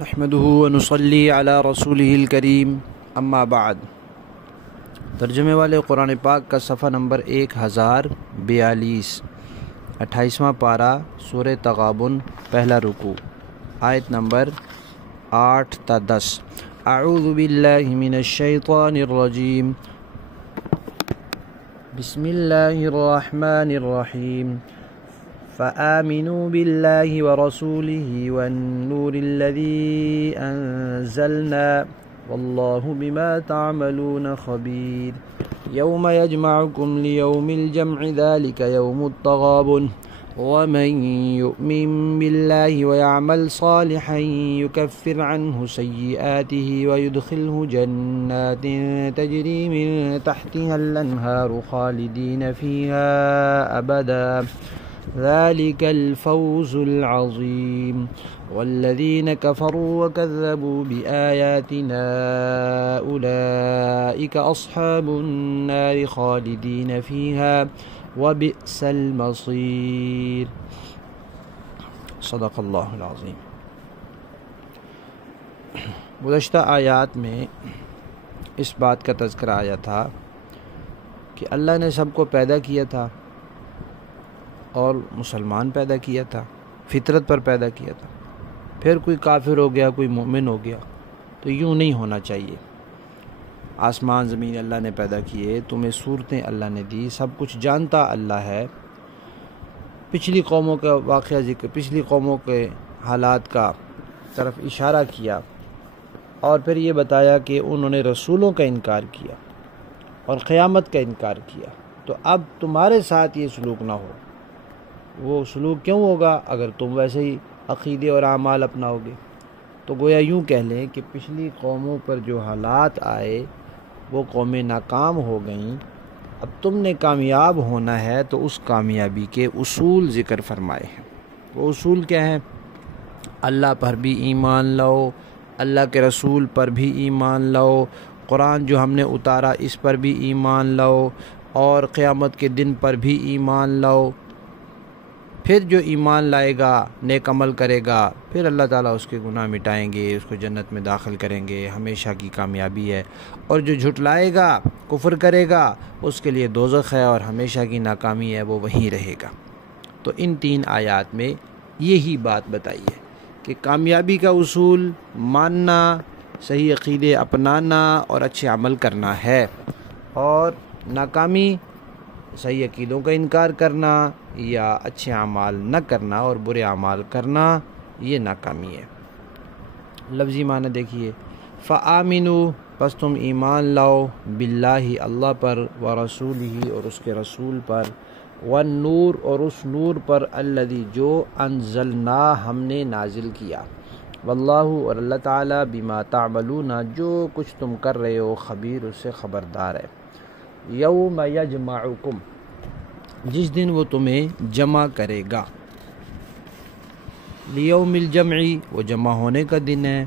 نحمده ونصلي على رسوله الكريم اما بعد۔ ترجمے والے قرآن پاک کا صفحہ نمبر 1042، 28واں پارہ سورہ تغابن، پہلا رکوع، آیت نمبر 8 تا 10۔ اعوذ باللہ من الشیطان الرجیم، بسم اللہ الرحمن الرحیم۔ فآمنوا بالله ورسوله والنور الذي أنزلنا والله بما تعملون خبير۔ يوم يجمعكم ليوم الجمع ذلك يوم التغابن، ومن يؤمن بالله ويعمل صالحا يكفر عنه سيئاته ويدخله جنات تجري من تحتها الأنهار خالدين فيها أبدا، ذلك الفوز العظيم۔ والذين كفروا وكذبوا بآياتنا أولئك أصحاب النار خالدين فيها وبئس المصير۔ صدق اللہ العظیم۔ گزشتہ آیات میں اس بات کا تذکرہ آیا تھا کہ اللہ نے سب کو پیدا کیا تھا اور مسلمان پیدا کیا تھا، فطرت پر پیدا کیا تھا، پھر کوئی کافر ہو گیا، کوئی مومن ہو گیا، تو یوں نہیں ہونا چاہیے۔ آسمان زمین اللہ نے پیدا کیے، تمہیں صورتیں اللہ نے دی، سب کچھ جانتا اللہ ہے۔ پچھلی قوموں کا واقعہ ذکر، پچھلی قوموں کے حالات کا طرف اشارہ کیا، اور پھر یہ بتایا کہ انہوں نے رسولوں کا انکار کیا اور قیامت کا انکار کیا، تو اب تمہارے ساتھ یہ سلوک نہ ہو۔ وہ سلوک کیوں ہوگا اگر تم ویسے ہی عقیدے اور اعمال اپناؤ گے؟ تو گویا یوں کہہ لیں کہ پچھلی قوموں پر جو حالات آئے وہ قومیں ناکام ہو گئیں، اب تم نے کامیاب ہونا ہے تو اس کامیابی کے اصول ذکر فرمائے ہیں۔ وہ اصول کیا ہیں؟ اللہ پر بھی ایمان لاؤ، اللہ کے رسول پر بھی ایمان لاؤ، قرآن جو ہم نے اتارا اس پر بھی ایمان لاؤ، اور قیامت کے دن پر بھی ایمان لاؤ۔ پھر جو ایمان لائے گا، نیک عمل کرے گا، پھر اللہ تعالیٰ اس کے گناہ مٹائیں گے، اس کو جنت میں داخل کریں گے، ہمیشہ کی کامیابی ہے۔ اور جو جھٹلائے گا، کفر کرے گا، اس کے لیے دوزخ ہے اور ہمیشہ کی ناکامی ہے، وہ وہیں رہے گا۔ تو ان 3 آیات میں یہی بات بتائی ہے کہ کامیابی کا اصول ماننا، صحیح عقیدے اپنانا اور اچھے عمل کرنا ہے، اور ناکامی صحیح عقیدوں کا انکار کرنا یا اچھے اعمال نہ کرنا اور برے اعمال کرنا، یہ ناکامی ہے۔ لفظی معنی دیکھیے، فآمنوا، پس تم ایمان لاؤ، باللہ اللہ پر، ورسولہ اور اس کے رسول پر، والنور اور اس نور پر، الذی جو انزلنا ہم نے نازل کیا، واللہ اور اللہ تعالیٰ، بما تعملون جو کچھ تم کر رہے ہو، خبیر اس سے خبردار ہے۔ یوم یجمعکم، جس دن وہ تمہیں جمع کرے گا، لیوم الجمع، وہ جمع ہونے کا دن ہے،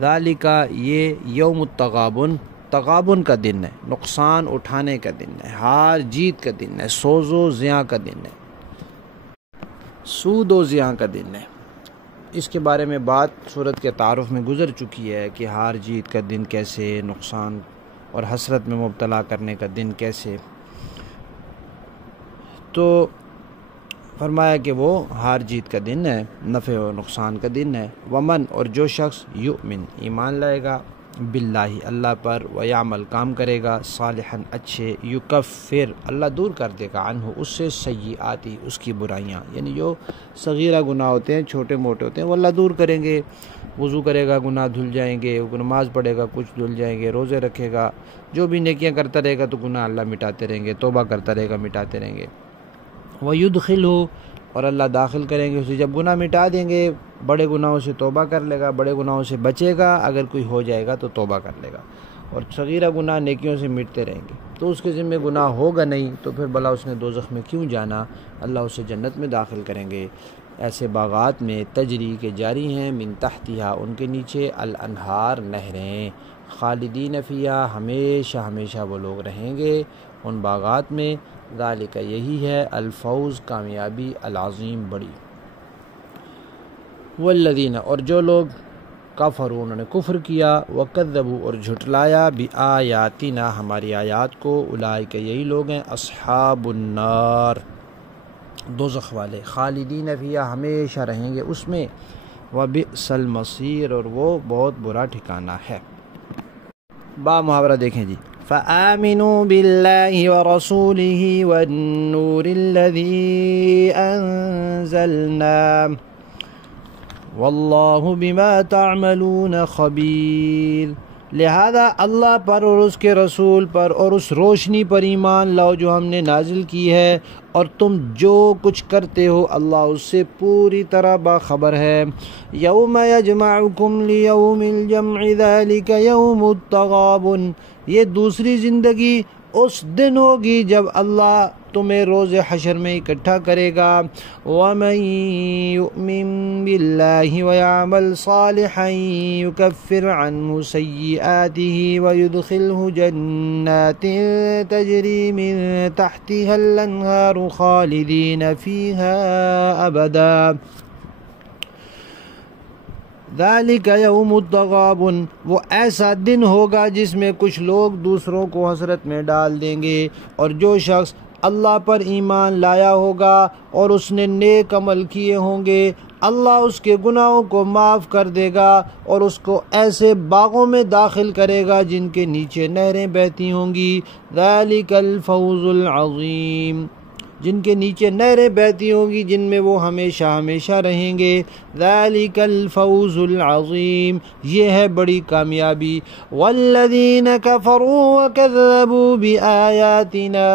ذالک یہ یوم التغابن، تغابن کا دن ہے، نقصان اٹھانے کا دن ہے، ہار جیت کا دن ہے، سوز و زیاں کا دن ہے، سود و زیاں کا دن ہے۔ اس کے بارے میں بات سورت کے تعارف میں گزر چکی ہے کہ ہار جیت کا دن کیسے، نقصان اور حسرت میں مبتلا کرنے کا دن کیسے۔ تو فرمایا کہ وہ ہار جیت کا دن ہے، نفع و نقصان کا دن ہے۔ ومن اور جو شخص یؤمن ایمان لائے گا، باللہ اللہ پر، ویعمل کام کرے گا، صالحاً اچھے، یکفر اللہ دور کر دے گا، عنہ اس سے، سیئاتی اس کی برائیاں، یعنی جو صغیرہ گناہ ہوتے ہیں، چھوٹے موٹے ہوتے ہیں، وہ اللہ دور کریں گے۔ وضو کرے گا گناہ دھل جائیں گے، نماز پڑھے گا کچھ دھل جائیں گے، روزے رکھے گا، جو بھی نیکیاں کرتا رہے گا تو گناہ اللہ مٹاتے رہیں گے، توبہ کرتا رہے گا مٹاتے رہیں گے۔ وَيُدْخِلُهُ اور اللہ داخل کریں گے اسے، جب گناہ مٹا دیں گے، بڑے گناہوں سے توبہ کر لے گا، بڑے گناہوں سے بچے گا، اگر کوئی ہو جائے گا تو توبہ کر لے گا، اور صغیرہ گناہ نیکیوں سے مٹتے رہیں گے، تو اس کے ذمہ گناہ ہوگا نہیں، تو پھر بھلا اس نے دوزخ میں کیوں جانا، اللہ اسے جنت میں داخل کریں گے۔ ایسے باغات میں تجری کے جاری ہیں، من تحتہا ان کے نیچے، الانہار نہریں، خالدین فیہا ہمیشہ ہمیشہ وہ لوگ رہیں گے ان باغات میں، ذالک یہی ہے الفوز کامیابی، العظیم بڑی۔ والذین اور جو لوگ کفروا انہوں نے کفر کیا، وکذبوا اور جھٹلایا، بآیاتنا ہماری آیات کو، اولئک یہی لوگ ہیں اصحاب النار دوزخ والے، خالدین فیہا ہمیشہ رہیں گے اس میں، وبئس المصیر اور وہ بہت برا ٹھکانہ ہے۔ با محاورہ دیکھیں جی، فآمنوا باللہ ورسولہ والنور الذی انزلنا واللہ بما تعملون خبیر، لہذا اللہ پر اور اس کے رسول پر اور اس روشنی پر ایمان لاؤ جو ہم نے نازل کی ہے، اور تم جو کچھ کرتے ہو اللہ اس سے پوری طرح باخبر ہے۔ یوم یجمعکم لیوم الجمع ذلک یوم التغابن، یہ دوسری زندگی اس دن ہوگی جب اللہ تمہیں روز حشر میں اکٹھا کرے گا۔ وَمَن يُؤْمِن بِاللَّهِ وَيَعْمَلْ صَالِحًا يُكَفِّرْ عَنْهُ سَيِّئَاتِهِ وَيُدْخِلْهُ جَنَّاتٍ تَجْرِي مِن تَحْتِهَا الْأَنْهَارُ خَالِدِينَ فِيهَا أَبَدًا ذالک یوم التغابن، وہ ایسا دن ہوگا جس میں کچھ لوگ دوسروں کو حسرت میں ڈال دیں گے، اور جو شخص اللہ پر ایمان لایا ہوگا اور اس نے نیک عمل کیے ہوں گے اللہ اس کے گناہوں کو معاف کر دے گا اور اس کو ایسے باغوں میں داخل کرے گا جن کے نیچے نہریں بہتی ہوں گی، ذالک الفوز العظیم، جن کے نیچے نہریں بہتی ہوں گی جن میں وہ ہمیشہ ہمیشہ رہیں گے، ذالک الفوز العظیم، یہ ہے بڑی کامیابی۔ والذین کفروا وکذبوا بآیاتنا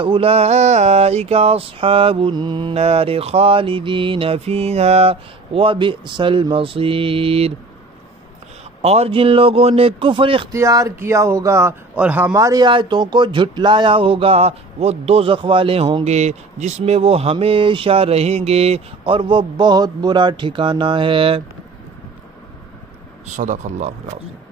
اولئک اصحاب النار خالدین فیہا وبئس المصیر، اور جن لوگوں نے کفر اختیار کیا ہوگا اور ہماری آیتوں کو جھٹلایا ہوگا وہ دوزخ والے ہوں گے جس میں وہ ہمیشہ رہیں گے، اور وہ بہت برا ٹھکانہ ہے۔ صدق اللہ العظیم۔